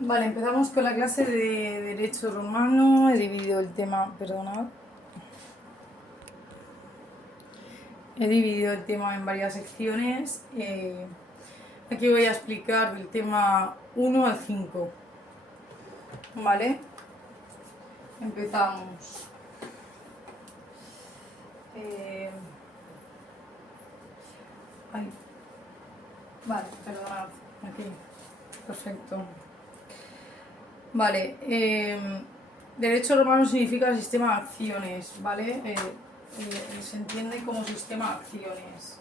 Vale, empezamos con la clase de Derecho Romano. He dividido el tema, perdonad. He dividido el tema en varias secciones. Aquí voy a explicar del tema 1 al 5. Vale, empezamos. Ay, vale, perdonad. Aquí, perfecto. Vale, derecho romano significa sistema de acciones, ¿vale? Se entiende como sistema de acciones.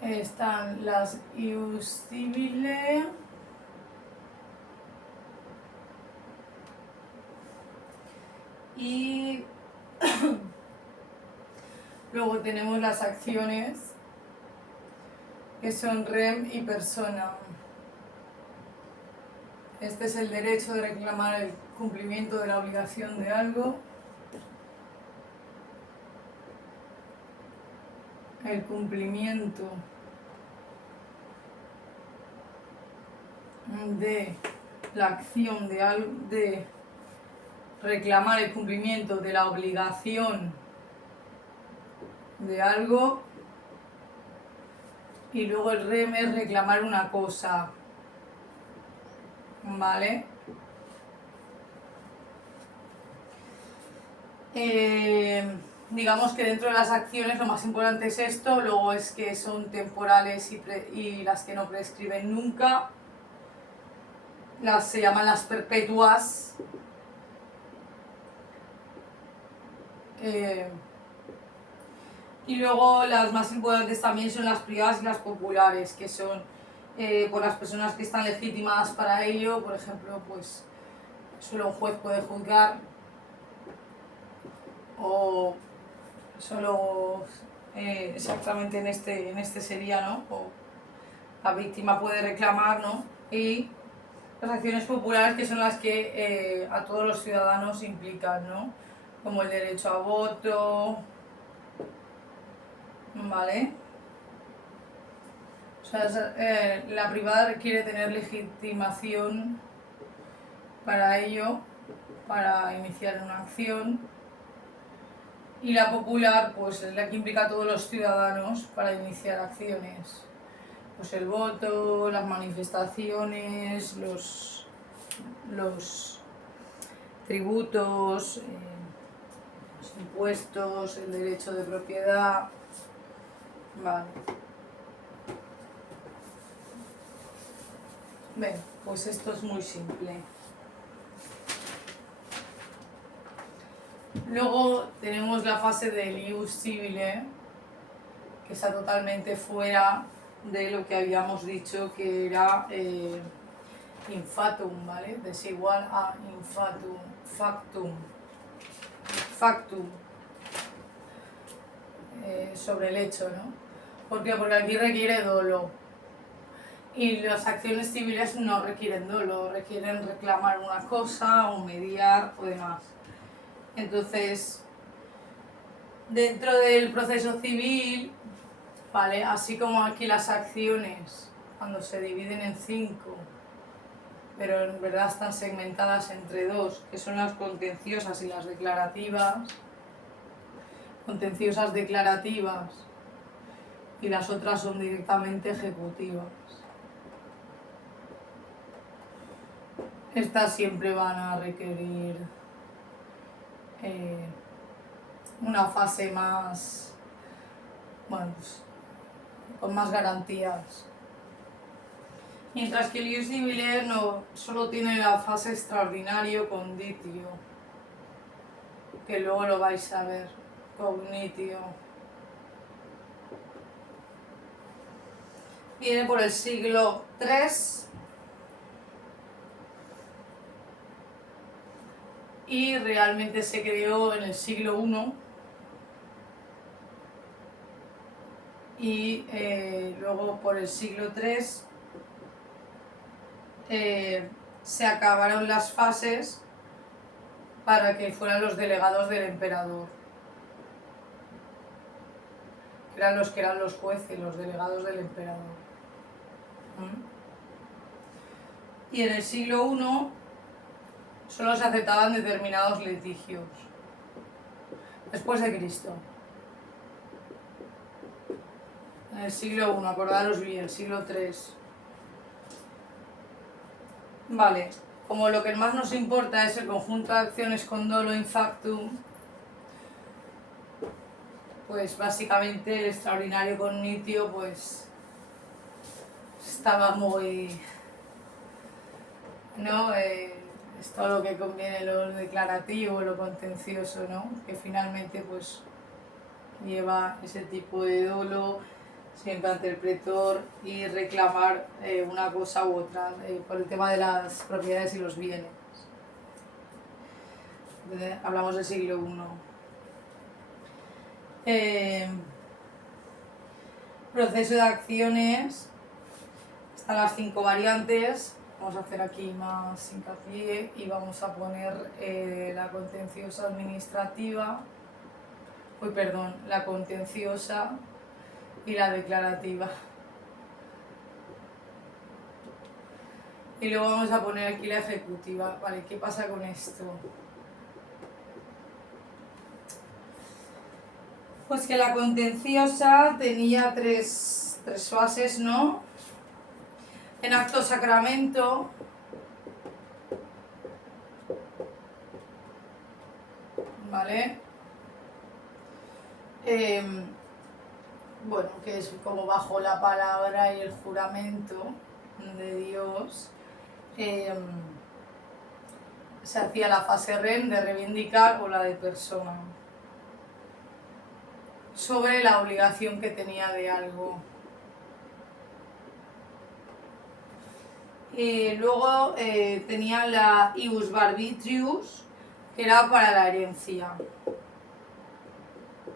Están las ius civile y luego tenemos las acciones que son rem y persona. Este es el derecho de reclamar el cumplimiento de la obligación de algo, el cumplimiento de la acción de algo, de reclamar el cumplimiento de la obligación de algo, y luego el rem es reclamar una cosa, ¿vale? Digamos que dentro de las acciones lo más importante es esto, luego es que son temporales y las que no prescriben nunca, se llaman las perpetuas. Y luego las más importantes también son las privadas y las populares, que son por las personas que están legitimadas para ello. Por ejemplo, pues solo un juez puede juzgar, o solo exactamente en este sería, ¿no? O la víctima puede reclamar, ¿no? Y las acciones populares, que son las que a todos los ciudadanos implican, ¿no? Como el derecho a voto, ¿vale? O sea, la privada requiere tener legitimación para ello, para iniciar una acción, y la popular pues es la que implica a todos los ciudadanos para iniciar acciones. Pues el voto, las manifestaciones, los tributos, los impuestos, el derecho de propiedad. Vale. Bien, pues esto es muy simple. Luego tenemos la fase del ius civile, que está totalmente fuera de lo que habíamos dicho que era infatum, ¿vale? Desigual a infatum, factum, sobre el hecho, ¿no? ¿Por qué? Porque aquí requiere dolo. Y las acciones civiles no requieren dolo, requieren reclamar una cosa o mediar o demás. Entonces, dentro del proceso civil, ¿vale? Así como aquí las acciones, cuando se dividen en 5, pero en verdad están segmentadas entre 2, que son las contenciosas y las declarativas. Contenciosas declarativas, y las otras son directamente ejecutivas. Estas siempre van a requerir una fase más, bueno, pues, con más garantías. Mientras que el ius civile no, solo tiene la fase extraordinario conditio, que luego lo vais a ver, cognitio. Viene por el siglo III y realmente se creó en el siglo I, y luego por el siglo III se acabaron las fases para que fueran los delegados del emperador, que eran los jueces, los delegados del emperador. Y en el siglo I solo se aceptaban determinados litigios. Después de Cristo. En el siglo I, acordaros bien, siglo III. Vale, como lo que más nos importa es el conjunto de acciones con dolo in factum, pues básicamente el extraordinario cognitio pues estaba muy, ¿no? Es todo lo que conviene, lo declarativo, lo contencioso, ¿no? Que finalmente pues lleva ese tipo de dolo siempre ante el pretor y reclamar una cosa u otra por el tema de las propiedades y los bienes. Hablamos del siglo I. Proceso de acciones, están las 5 variantes, vamos a hacer aquí más hincapié y vamos a poner la contenciosa administrativa, la contenciosa y la declarativa. Y luego vamos a poner aquí la ejecutiva. Vale, ¿qué pasa con esto? Pues que la contenciosa tenía tres fases, ¿no? En acto sacramento, ¿vale? Bueno, que es como bajo la palabra y el juramento de Dios, se hacía la fase rem de reivindicar o la de persona sobre la obligación que tenía de algo. Luego tenía la ius barbitrius, que era para la herencia.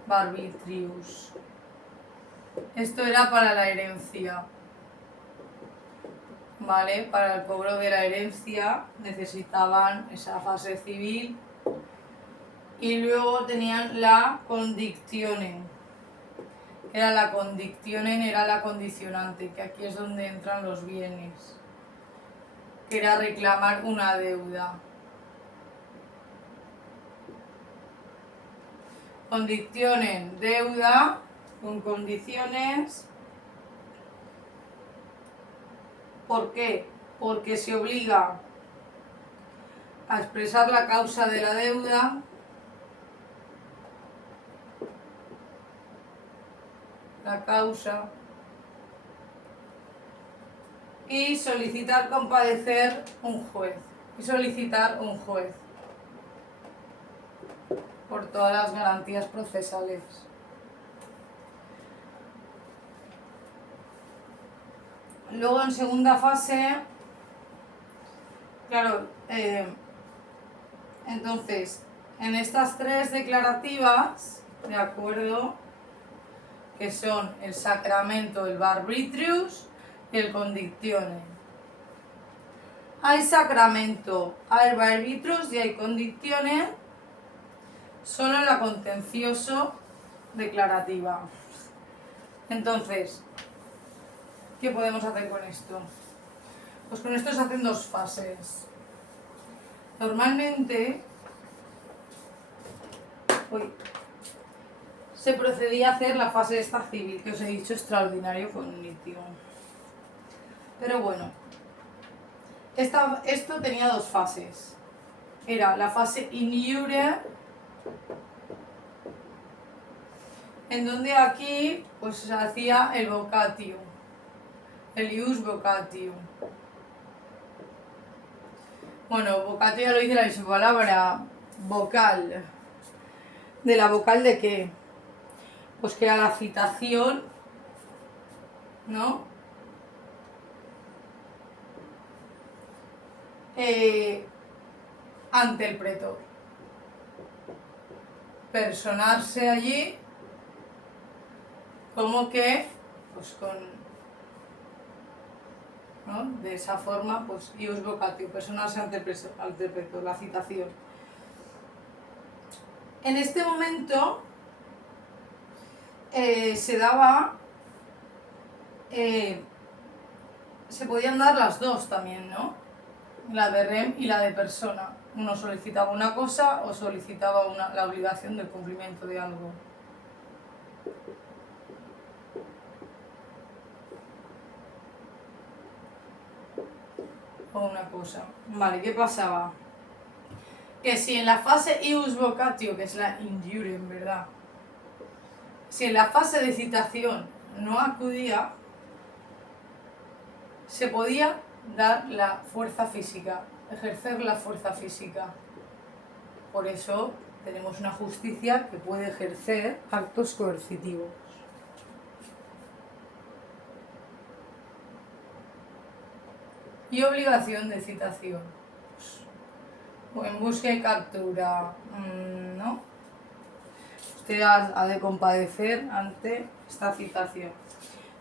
Barbitrius. Esto era para la herencia. ¿Vale? Para el cobro de la herencia necesitaban esa fase civil. Y luego tenían la condictione. Era la condictione, era la condicionante, que aquí es donde entran los bienes. Que era reclamar una deuda. Condictione, deuda, con condiciones. ¿Por qué? Porque se obliga a expresar la causa de la deuda, la causa, y solicitar compadecer un juez, y solicitar un juez por todas las garantías procesales. Luego en segunda fase, claro, entonces, en estas 3 declarativas, ¿de acuerdo? Que son el sacramento, el barbitrius y el condictione. Hay sacramento, hay barbitrius y hay condictione solo en la contencioso declarativa. Entonces, ¿qué podemos hacer con esto? Pues con esto se hacen 2 fases. Normalmente se procedía a hacer la fase esta civil, que os he dicho, extraordinario cognitivo. Pero bueno, esto tenía 2 fases. Era la fase in iure, en donde aquí pues se hacía el vocatio, el ius vocatio. Bueno, vocatio ya lo dice la misma palabra, vocal. ¿De la vocal de qué? Pues que era la citación, ¿no? Ante el pretor. Personarse allí como que, pues ¿no? De esa forma, pues ius vocatio, personarse ante el pretor, la citación. En este momento se daba se podían dar las dos también, ¿no? La de rem y la de persona. Uno solicitaba una cosa o solicitaba la obligación del cumplimiento de algo. O una cosa. Vale, ¿qué pasaba? Que si en la fase ius vocatio, que es la indurem, ¿verdad? Si en la fase de citación no acudía, se podía dar la fuerza física, ejercer la fuerza física. Por eso tenemos una justicia que puede ejercer actos coercitivos. Y obligación de citación. O en busca y captura, ¿no? Usted ha de compadecer ante esta citación.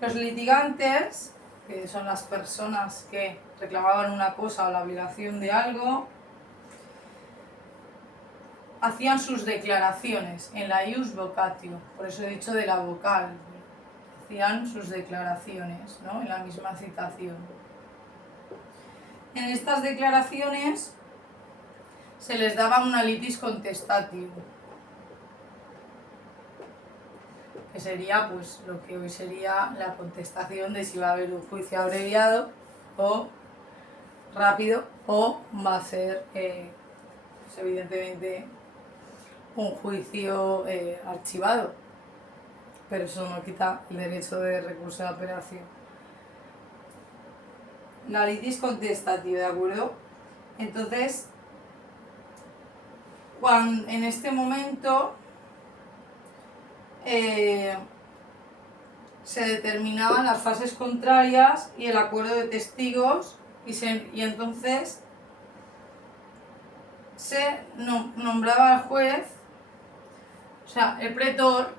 Los litigantes, que son las personas que reclamaban una cosa o la obligación de algo, hacían sus declaraciones en la ius vocatio, por eso he dicho de la vocal, hacían sus declaraciones, ¿no? En la misma citación. En estas declaraciones se les daba una litis contestatio, que sería pues lo que hoy sería la contestación de si va a haber un juicio abreviado o rápido o va a ser pues, evidentemente un juicio archivado, pero eso no quita el derecho de recurso de apelación. La litis contestatio, ¿de acuerdo? Entonces, en este momento se determinaban las fases contrarias y el acuerdo de testigos y entonces se nombraba al juez, o sea, el pretor,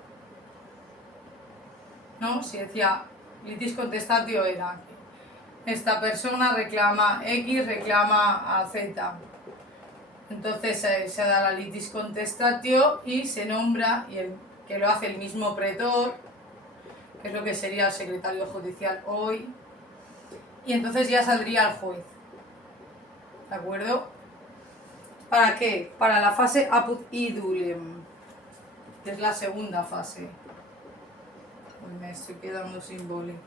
¿no? Si decía litis contestatio era que esta persona reclama X, reclama a Z. Entonces se da la litis contestatio y se nombra, que lo hace el mismo pretor, que es lo que sería el secretario judicial hoy, y entonces ya saldría el juez. ¿De acuerdo? ¿Para qué? Para la fase apud idulem, que es la segunda fase. Uy, me estoy quedando sin boli.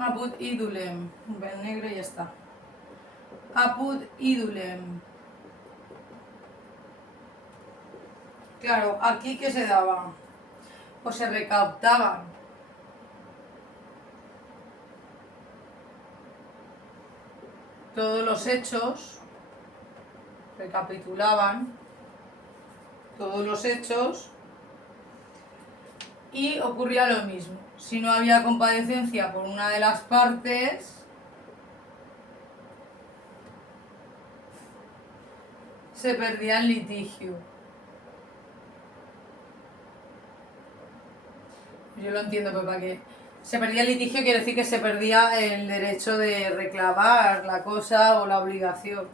Apud idulem, un pen negro y ya está. Apud idulem. Claro, aquí ¿qué se daba? Pues se recaudaban todos los hechos, recapitulaban todos los hechos y ocurría lo mismo. Si no había comparecencia por una de las partes, se perdía el litigio. Yo lo entiendo, pero para que se perdía el litigio quiere decir que se perdía el derecho de reclamar la cosa o la obligación.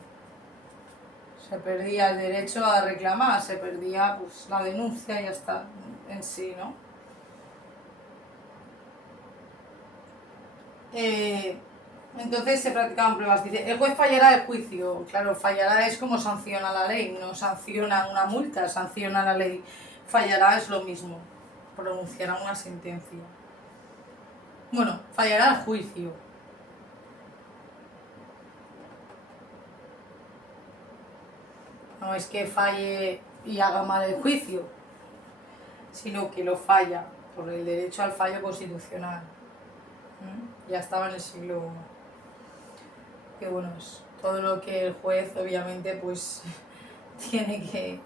Se perdía el derecho a reclamar, se perdía pues, la denuncia y ya está en sí, ¿no? Entonces se practicaban pruebas. Dice, el juez fallará el juicio. Claro, fallará es como sanciona la ley, no sanciona una multa, sanciona la ley. Fallará es lo mismo, pronunciará una sentencia. Bueno, fallará el juicio. No es que falle y haga mal el juicio, sino que lo falla por el derecho al fallo constitucional. Ya estaba en el siglo I. Que bueno, es todo lo que el juez obviamente pues tiene que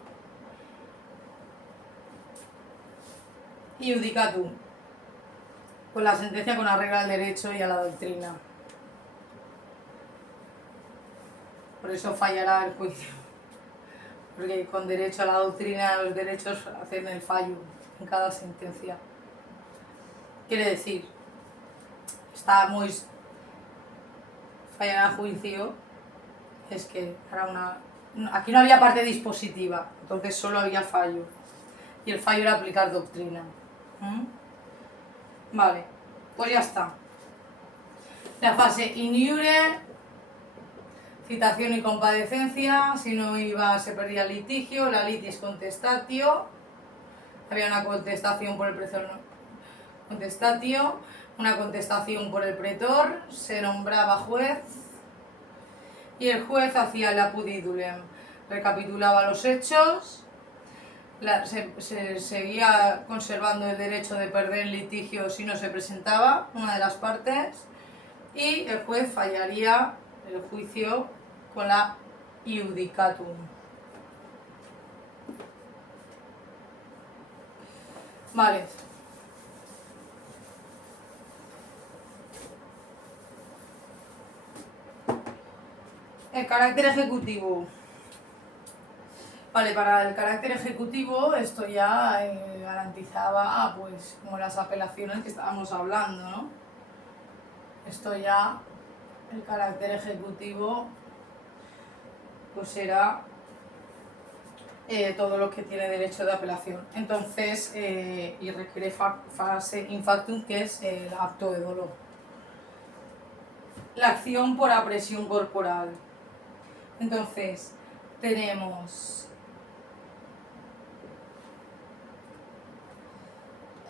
iudicatum, con la sentencia con arreglo al derecho y a la doctrina. Por eso fallará el juicio, porque con derecho a la doctrina los derechos hacen el fallo en cada sentencia. Quiere decir, está muy fallará el juicio, es que aquí no había parte dispositiva, entonces solo había fallo y el fallo era aplicar doctrina. Vale, pues ya está. La fase in iure, citación y compadecencia, si no iba se perdía el litigio, la litis contestatio, había una contestación por el pretor contestatio, una contestación por el pretor, se nombraba juez y el juez hacía el apud idulem, recapitulaba los hechos, se seguía conservando el derecho de perder el litigio si no se presentaba una de las partes y el juez fallaría el juicio con la iudicatum. Vale. El carácter ejecutivo. Vale, para el carácter ejecutivo esto ya garantizaba, pues, como las apelaciones que estábamos hablando, ¿no? Esto ya, el carácter ejecutivo, pues era todo lo que tiene derecho de apelación. Entonces, y requiere fase infactum, que es el acto de dolor. La acción por apresión corporal. Entonces, tenemos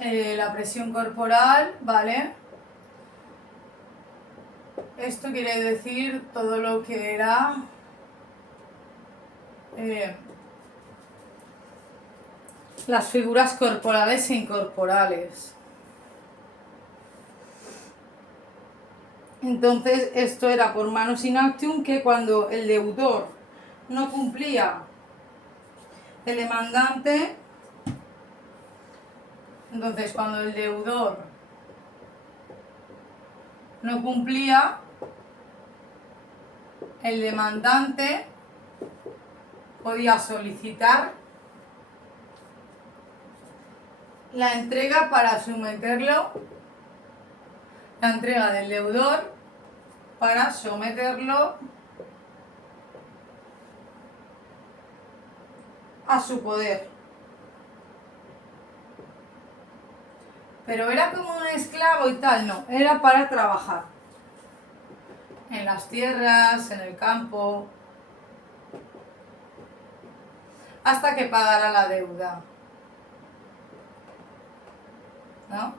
la presión corporal, ¿vale? Esto quiere decir todo lo que era las figuras corporales e incorporales. Entonces, esto era por manus in actium, que cuando el deudor no cumplía el demandante, entonces cuando el deudor no cumplía, el demandante podía solicitar la entrega para someterlo, la entrega del deudor para someterlo a su poder. Pero era como un esclavo y tal, no, era para trabajar en las tierras, en el campo, hasta que pagara la deuda, ¿no?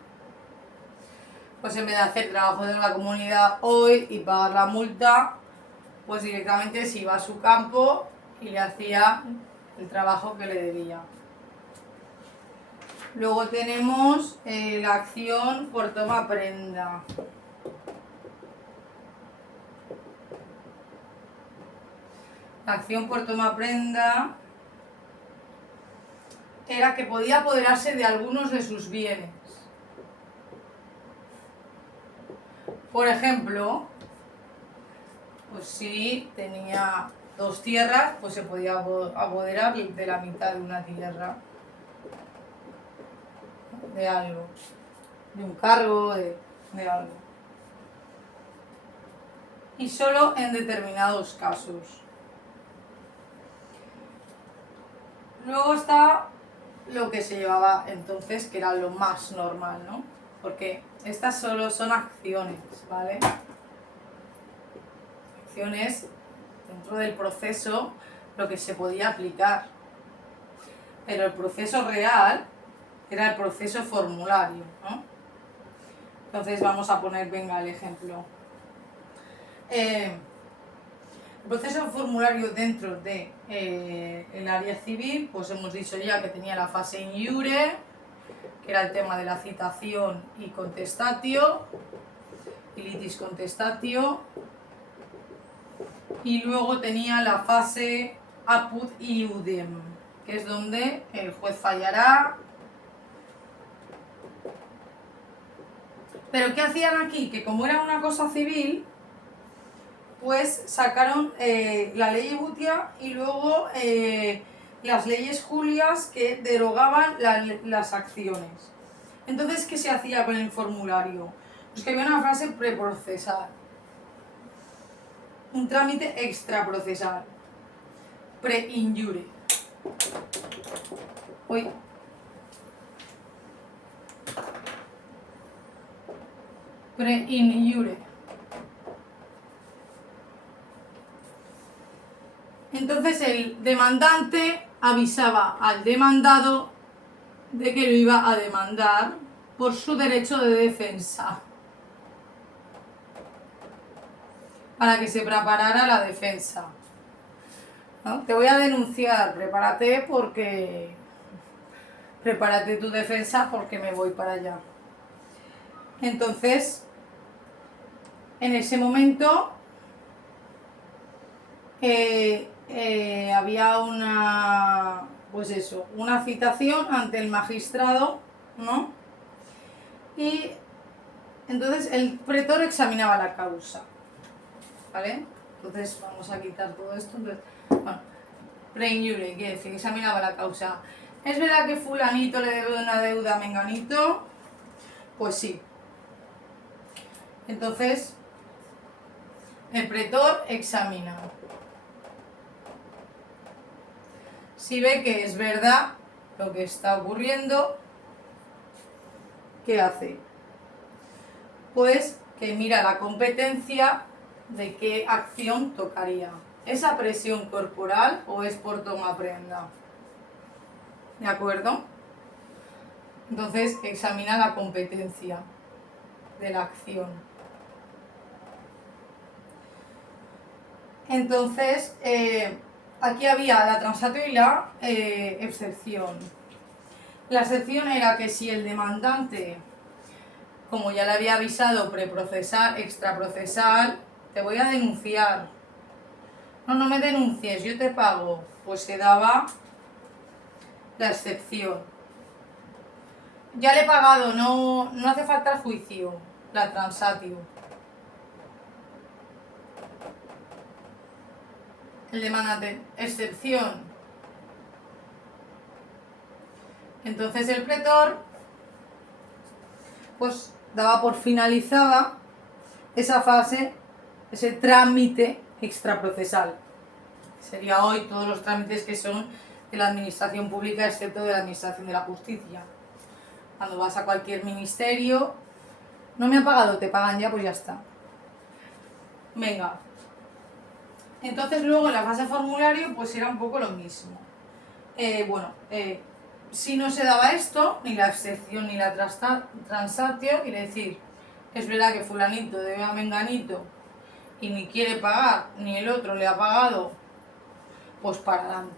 Pues en vez de hacer trabajo de la comunidad hoy y pagar la multa, pues directamente se iba a su campo y le hacía el trabajo que le debía. Luego tenemos la acción por toma prenda. La acción por toma prenda era que podía apoderarse de algunos de sus bienes. Por ejemplo, pues si tenía 2 tierras, pues se podía apoderar de la mitad de una tierra, de algo, de un cargo, de algo. Y solo en determinados casos. Luego está lo que se llevaba entonces, que era lo más normal, ¿no? Porque estas solo son acciones, ¿vale? Acciones dentro del proceso, lo que se podía aplicar. Pero el proceso real era el proceso formulario, ¿no? Entonces vamos a poner, venga, el ejemplo. El proceso formulario dentro de el área civil, pues hemos dicho ya que tenía la fase in iure, que era el tema de la citación y contestatio, y litis contestatio, y luego tenía la fase apud iudem, que es donde el juez fallará. Pero ¿qué hacían aquí? Que como era una cosa civil, pues sacaron la ley Butia y luego las leyes Julias que derogaban las acciones. Entonces, ¿qué se hacía con el formulario? Pues que había una fase preprocesal, un trámite extraprocesal, pre-injure. Uy. pre in iure. Entonces el demandante avisaba al demandado de que lo iba a demandar por su derecho de defensa, para que se preparara la defensa. ¿No? Te voy a denunciar, prepárate tu defensa porque me voy para allá. Entonces, en ese momento había una citación ante el magistrado, ¿no? Y entonces el pretor examinaba la causa, ¿vale? Entonces vamos a quitar todo esto. Entonces, bueno, pre iure, quiere decir, examinaba la causa. ¿Es verdad que fulanito le debe una deuda a menganito? Pues sí. Entonces, el pretor examina. Si ve que es verdad lo que está ocurriendo, ¿qué hace? Pues que mira la competencia de qué acción tocaría. ¿Es a presión corporal o es por toma prenda? ¿De acuerdo? Entonces examina la competencia de la acción. Entonces, aquí había la transatio y la excepción. La excepción era que si el demandante, como ya le había avisado, preprocesal, extraprocesal, te voy a denunciar. No me denuncies, yo te pago. Pues se daba la excepción. Ya le he pagado, no hace falta el juicio, la transatio. El demandante, excepción. Entonces el pretor pues daba por finalizada esa fase, ese trámite extraprocesal. Sería hoy todos los trámites que son de la administración pública, excepto de la administración de la justicia. Cuando vas a cualquier ministerio, no me han pagado, te pagan ya, pues ya está. Venga. Entonces luego en la fase formulario pues era un poco lo mismo. Si no se daba esto, ni la excepción ni la transatio, quiere decir, es verdad que fulanito debe a menganito y ni quiere pagar, ni el otro le ha pagado, pues para adelante.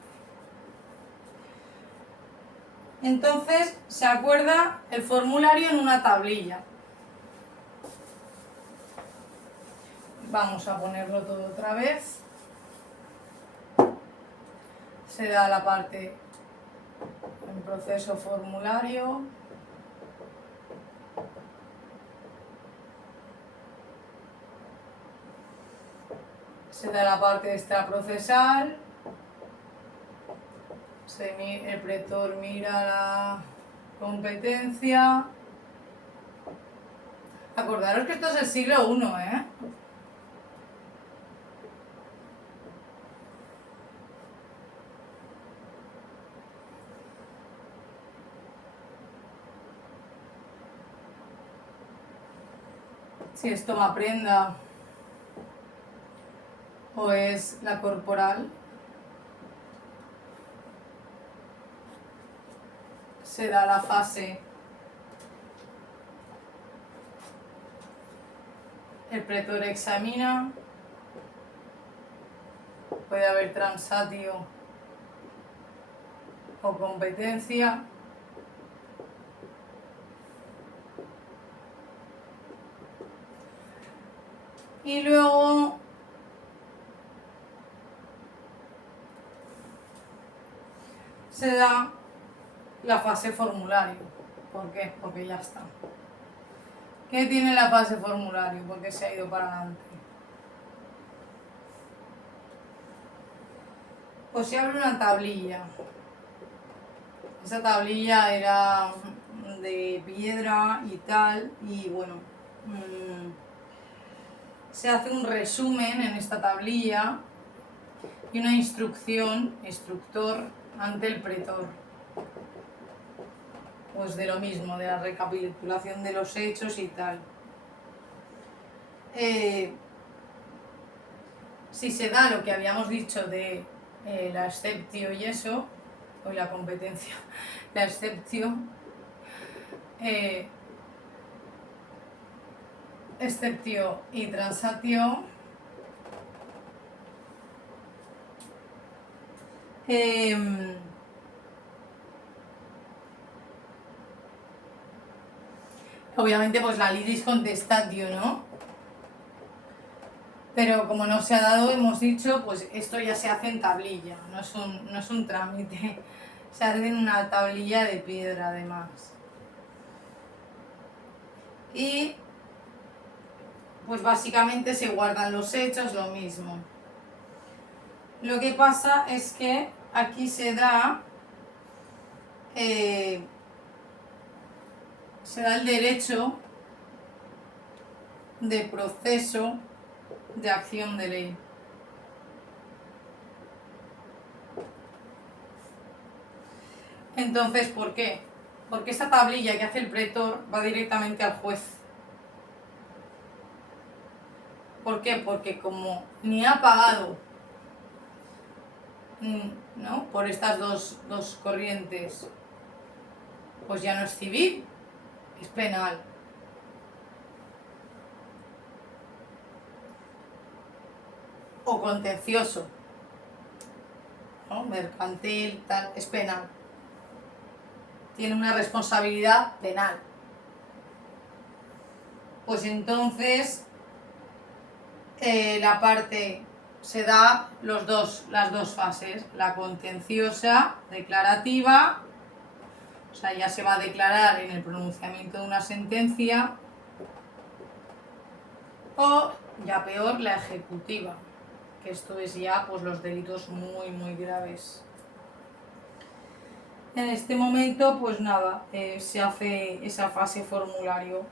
Entonces se acuerda el formulario en una tablilla. Vamos a ponerlo todo otra vez. Se da la parte en proceso formulario. Se da la parte extraprocesal. El pretor mira la competencia. Acordaros que esto es el siglo I, ¿eh? Si es toma prenda o es la corporal, se da la fase. El pretor examina, puede haber transatio o competencia. Y luego se da la fase formulario. ¿Por qué? Porque ya está. ¿Qué tiene la fase formulario? Porque se ha ido para adelante. Pues se abre una tablilla. Esa tablilla era de piedra y tal, y bueno, se hace un resumen en esta tablilla y una instrucción, instructor, ante el pretor. Pues de lo mismo, de la recapitulación de los hechos y tal. si se da lo que habíamos dicho de la exceptio y eso, o la competencia, la exceptio, exceptio y transatio, obviamente pues la lidis contestatio, ¿no? Pero como no se ha dado, hemos dicho, pues esto ya se hace en tablilla, no es un trámite, se hace en una tablilla de piedra además. Y pues básicamente se guardan los hechos, lo mismo. Lo que pasa es que aquí se da el derecho de proceso de acción de ley. Entonces, ¿por qué? Porque esa tablilla que hace el pretor va directamente al juez. ¿Por qué? Porque como ni ha pagado, ¿no?, por estas dos corrientes, pues ya no es civil, es penal. O contencioso, ¿no?, mercantil, tal, es penal. Tiene una responsabilidad penal. Pues entonces la parte se da las dos fases, la contenciosa, declarativa, o sea, ya se va a declarar en el pronunciamiento de una sentencia, o ya peor, la ejecutiva, que esto es ya pues los delitos muy graves. En este momento, pues nada, se hace esa fase formulario.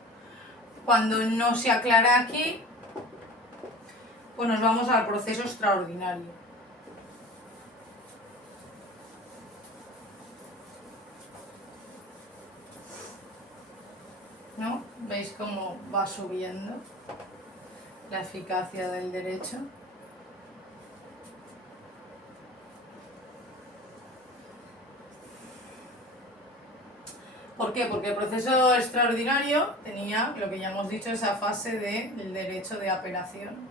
Cuando no se aclara aquí, pues nos vamos al proceso extraordinario. ¿No? ¿Veis cómo va subiendo la eficacia del derecho? ¿Por qué? Porque el proceso extraordinario tenía, lo que ya hemos dicho, esa fase del derecho de apelación.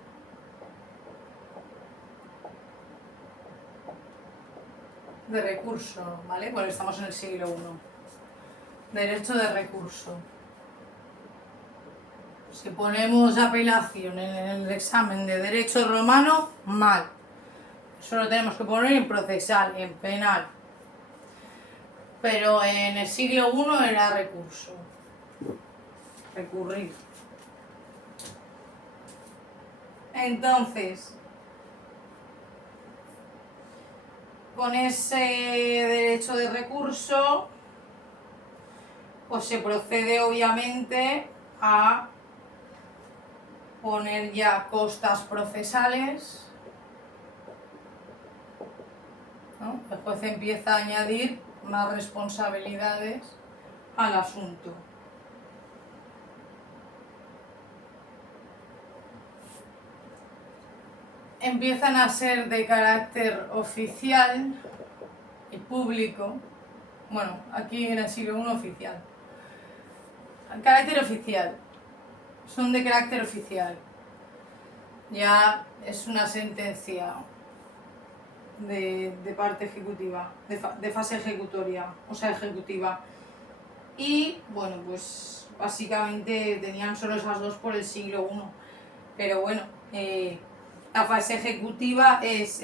De recurso, ¿vale? Bueno, estamos en el siglo I. Derecho de recurso. Si ponemos apelación en el examen de derecho romano, mal. Eso lo tenemos que poner en procesal, en penal. Pero en el siglo I era recurso. Recurrir. Entonces, con ese derecho de recurso, pues se procede obviamente a poner ya costas procesales, ¿no? El juez empieza a añadir más responsabilidades al asunto. Empiezan a ser de carácter oficial y público. Bueno, aquí en el siglo I oficial. Carácter oficial. Son de carácter oficial. Ya es una sentencia de parte ejecutiva, de fase ejecutoria, o sea, ejecutiva. Y bueno, pues básicamente tenían solo esas dos por el siglo I. Pero bueno, la fase ejecutiva es,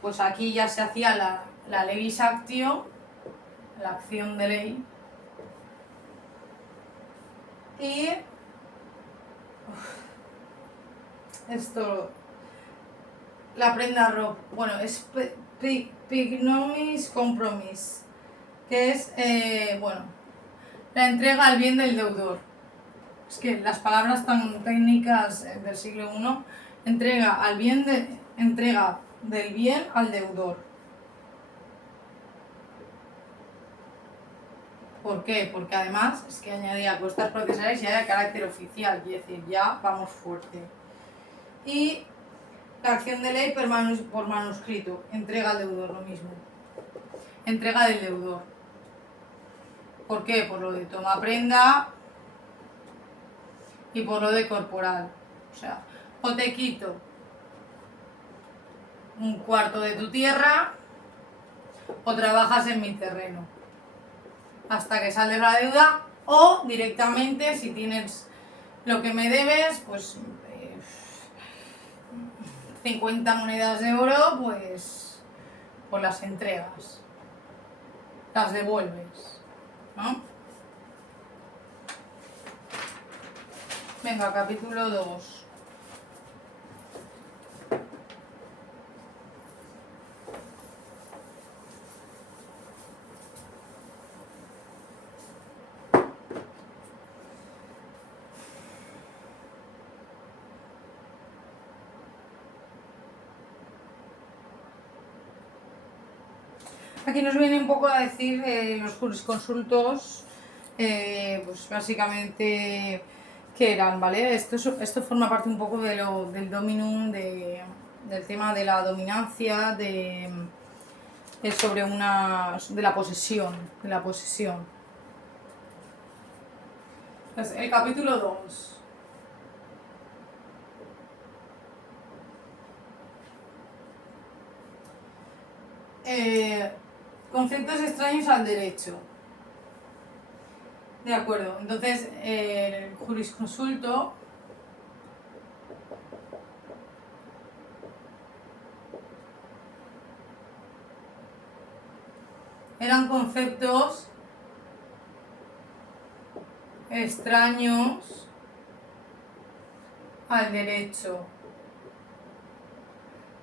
pues aquí ya se hacía la levis actio, la acción de ley. Y esto, la prenda rob, bueno, es pignomis compromis, que es, bueno, la entrega al bien del deudor. Es que las palabras tan técnicas del siglo I, entrega del bien al deudor. ¿Por qué? Porque además es que añadía costas procesales ya de carácter oficial, es decir, ya vamos fuerte. Y la acción de ley por manuscrito, entrega al deudor, lo mismo. Entrega del deudor. ¿Por qué? Por lo de toma prenda y por lo de corporal. O sea, o te quito un cuarto de tu tierra o trabajas en mi terreno hasta que sale la deuda, o directamente si tienes lo que me debes, pues 50 monedas de oro, pues las entregas, las devuelves, ¿no? Venga, capítulo 2. Aquí nos viene un poco a decir los jurisconsultos, pues básicamente qué eran, ¿vale? Esto forma parte un poco del dominum, del tema de la dominancia, sobre de la posesión, Entonces, el capítulo 2. Conceptos extraños al derecho. De acuerdo, entonces el jurisconsulto eran conceptos extraños al derecho.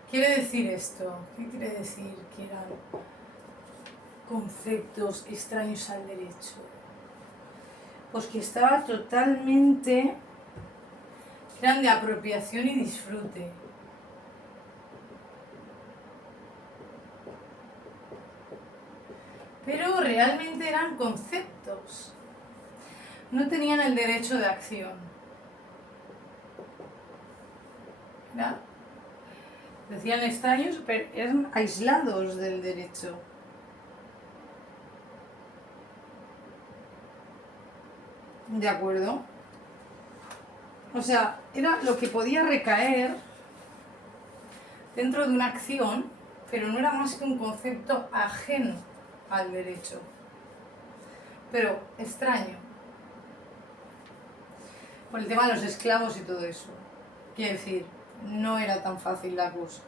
¿Quiere decir esto? ¿Qué quiere decir que eran conceptos extraños al derecho? Pues que estaba totalmente... eran de apropiación y disfrute. Pero realmente eran conceptos. No tenían el derecho de acción. ¿Verdad? Decían extraños, pero eran aislados del derecho. ¿De acuerdo? O sea, era lo que podía recaer dentro de una acción, pero no era más que un concepto ajeno al derecho. Pero extraño. Por el tema de los esclavos y todo eso. Quiero decir, no era tan fácil la cosa.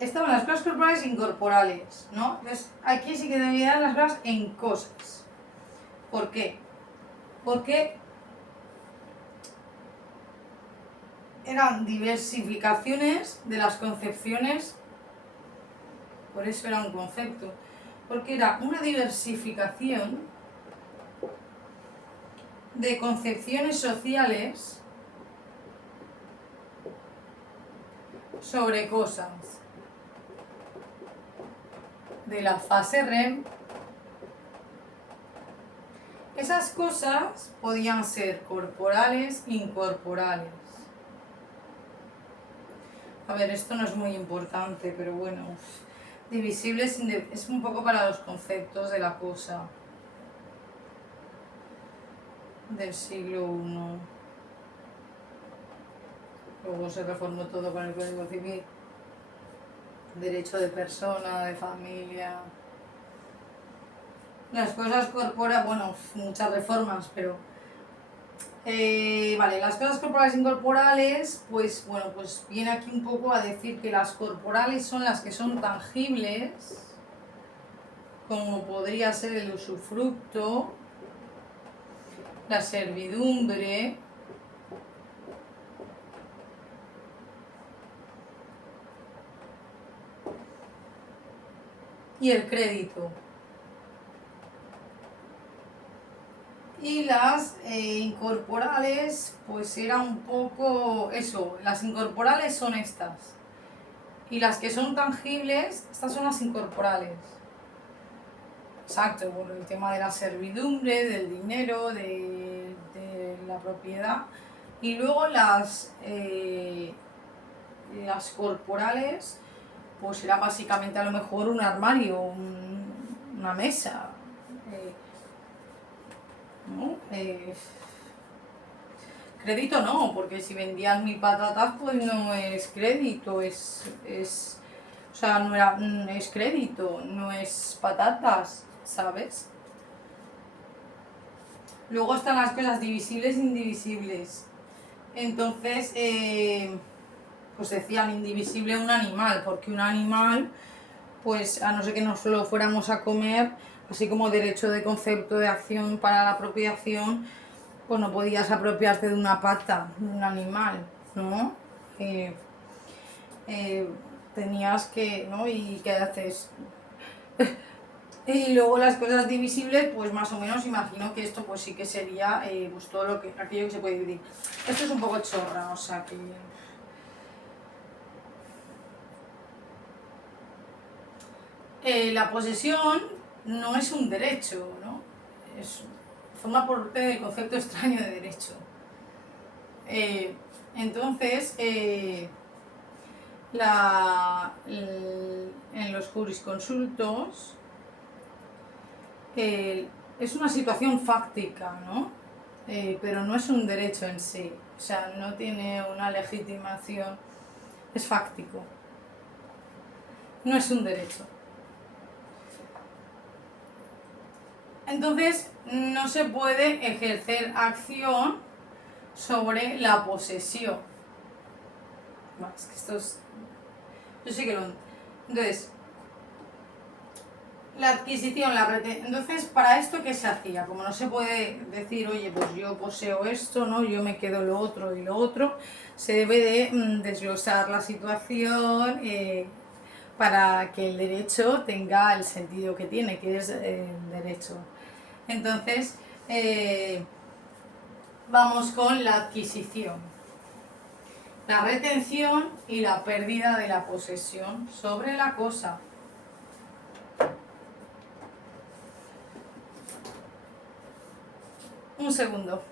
Estaban las cosas corporales e incorporales, ¿no? Entonces, aquí sí que deberían las cosas en cosas. ¿Por qué? Porque eran diversificaciones de las concepciones, por eso era un concepto, porque era una diversificación de concepciones sociales sobre cosas de la fase REM. Esas cosas podían ser corporales, incorporales. A ver, esto no es muy importante, pero bueno, divisibles es un poco para los conceptos de la cosa del siglo I. Luego se reformó todo con el Código Civil. Derecho de persona, de familia. Las cosas corporales, bueno, muchas reformas, pero... vale, las cosas corporales e incorporales, pues bueno, pues viene aquí un poco a decir que las corporales son las que son tangibles, como podría ser el usufructo, la servidumbre, y el crédito. Y las incorporales, pues era un poco eso, las incorporales son estas. Y las que son tangibles, estas son las incorporales. Exacto, por el tema de la servidumbre, del dinero, de la propiedad. Y luego las corporales, pues era básicamente a lo mejor un armario, una mesa, ¿no? Crédito no, porque si vendías 1000 patatas, pues no es crédito, o sea, no era, es crédito, no es patatas, ¿sabes? Luego están las cosas divisibles e indivisibles. Entonces, pues decían indivisible un animal, porque un animal, pues a no ser que nos lo fuéramos a comer, así como derecho de concepto de acción para la apropiación, pues no podías apropiarte de una pata de un animal, ¿no? Eh, eh, tenías que, ¿no? ¿Y qué haces? Y luego las cosas divisibles, pues más o menos imagino que esto pues sí que sería pues todo aquello que se puede dividir. Esto es un poco chorra, o sea que... la posesión no es un derecho, ¿no? Forma parte del concepto extraño de derecho. Entonces, en los jurisconsultos es una situación fáctica, ¿no? Pero no es un derecho en sí, o sea, no tiene una legitimación, es fáctico, no es un derecho. Entonces, no se puede ejercer acción sobre la posesión. Bueno, es que esto es... Yo sí que lo... Entonces, la adquisición, entonces, ¿para esto qué se hacía? Como no se puede decir, oye, pues yo poseo esto, ¿no? Yo me quedo lo otro y lo otro, se debe de desglosar la situación para que el derecho tenga el sentido que tiene, que es el derecho. Entonces, vamos con la adquisición, la retención y la pérdida de la posesión sobre la cosa. Un segundo.